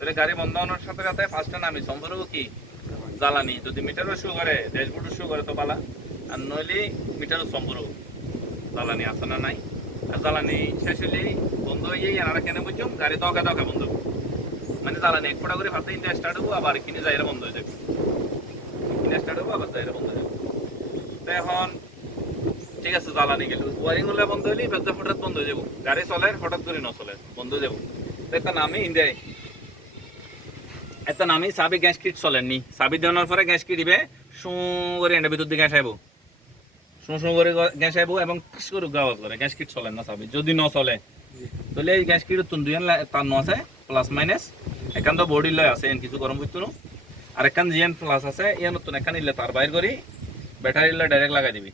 তাহলে গাড়ি বন্ধ হওয়ার সাথে সাথে ফার্স্টে নামি সম্পর্ক কি জ্বালানি, যদি মিটারও শো করে ড্যাশবোর্ডও শো করে তো পালা, আর নইলে মিটারও সম্পর্ক জ্বালানি আছে না নাই। আর জ্বালানি শেষ হলেই বন্ধ হয়ে যাই, আর কেন বুঝছো গাড়ি দকা দকা বন্ধ হবে, মানে জ্বালানি এক ফোটা করে ফার্স্টে ইন্ডিয়া স্টার্ট হবো, আবার কিনে যাইরা বন্ধ হয়ে যাবে, কিনে স্টার্ট হবো আবার যাইরা বন্ধ হয়ে যাবে। তো এখন ঠিক আছে জ্বালানি গেল, ওয়ারিং হলে বন্ধ হইলে বেজা হঠাৎ বন্ধ হয়ে যাবো, গাড়ি চলে হঠাৎ করে নচলে বন্ধ হয়ে যাবো। তো একটা নামে ইন্ডিয়ায় একটা নামে সাবি গ্যাস কিট চলেননি, সাবি দেওয়ার পরে গ্যাস কিট দিবে শু করে এর ভিতর দিয়ে গ্যাস আইব, শু করে গ্যাস আইব এবং কিস করে গাওয়া করে গ্যাস কিট চলেন না সাবি যদি ন চলে, তাহলে এই গ্যাস কিট তুন দুই তার ন আছে প্লাস মাইনাস, এখান তো বডি লয় আছে এন কিছু গরম করতো না, আর এখান জিএন প্লাস আছে ইয়ান নতুন এখান ইলে তার বাইর করি ব্যাটারি ডাইরেক্ট লাগাই দিবি,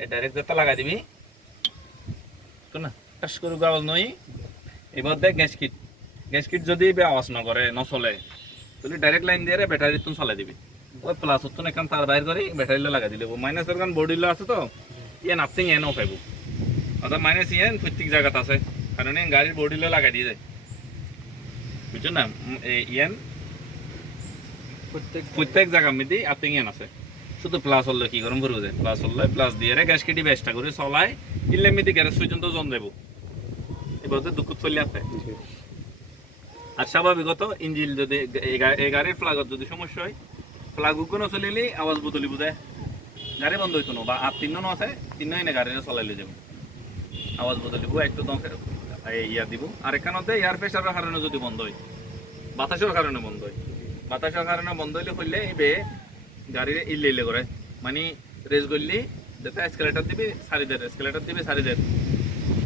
এই ডাইরেক্ট যেটা লাগাই দিবি তো না টাস করে গাওয়াজ নই। এবার দেখ গ্যাস কিট যদি আওয়াজ না করে ন চলে, তাহলে ডাইরেক্ট লাইন দিয়ে ব্যাটারি তুমি চালাই দিবি, ওই প্লাস হতো না এখান তার বাইর করে ব্যাটারি লাগাই দিলে মাইনাস এর কারণ বডি আছে তো ইয়ান আপনি এনও পাইব, অর্থাৎ মাইনাস ইয়ান প্রত্যেক জায়গাতে আছে, কারণ গাড়ির বডি লাগাই দিয়ে যায় বুঝছো না, ইয়ান প্রত্যেক জায়গার মধ্যে আপনি ইয়ান আছে, শুধু প্লাস হলে কি গরম করবো যায়, প্লাস হলে প্লাস দিয়ে গ্যাস কেটে বেস্টা করে চলাই ইলে মিদি গ্যারেজ পর্যন্ত জন দেবো, এবার দুঃখ চলে আসে। আর স্বাভাবিকত ইঞ্জিন যদি এই গাড়ির ফ্লাগত যদি সমস্যা হয়, ফ্লাগ কোনো চলিলে আওয়াজ বদলি বোঝায় গাড়ি বন্ধ হইতো না, বা আর তিনও আছে তিনই না গাড়ি চলাইলে যাবো আওয়াজ বদলিব একদম ইয়া দিব। আর এখানে এয়ার প্রেশারের কারণে যদি বন্ধ হয়, বাতাসের কারণে বন্ধ হয়, বাতাসের কারণে বন্ধ হইলে এবে গাড়ির ইলে করে মানে রেস করলি যেটা এসকেলেটার দিবি সারিদের এসকেলেটার দিবি সারিদের,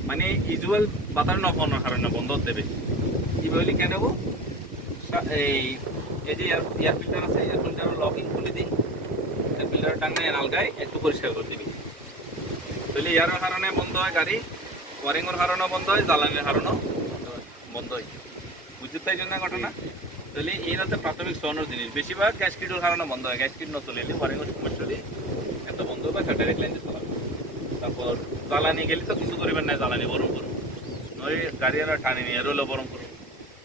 মানে ইউজুয়াল বাতাস নফানোর কারণে বন্ধ দেবে। কি বলি কেন নেবো এই যে এয়ার ফিল্টার আছে, এয়ার ফিল্টার লকিং খুলে দিই, এয়ার ফিল্টার টাঙ্গাই আলগায় একটু পরিষ্কার করে দিবি, তাহলে এয়ারের কারণে বন্ধ হয় গাড়ি, ওয়ারিংয়ের কারণেও বন্ধ হয়, জ্বালানির কারণেও বন্ধ হয়, বুঝতে তাই জন্য ঘটনা। তাহলে এই রাতে প্রাথমিক সরানোর জিনিস বেশিরভাগ গ্যাস কিটের কারণে বন্ধ হয়, গ্যাস কিট ন চলে এলে ওয়ারিংয়ের সমস্যা হলে এত বন্ধ হবে, ডাইরেক্ট লাইন দিয়ে চালাবে। তারপর জ্বালানি গেলে তো কিছু করবেন না, জ্বালানি গরম করুন, নয় গাড়ি আর টানি নিয়ে রইলো গরম করুন।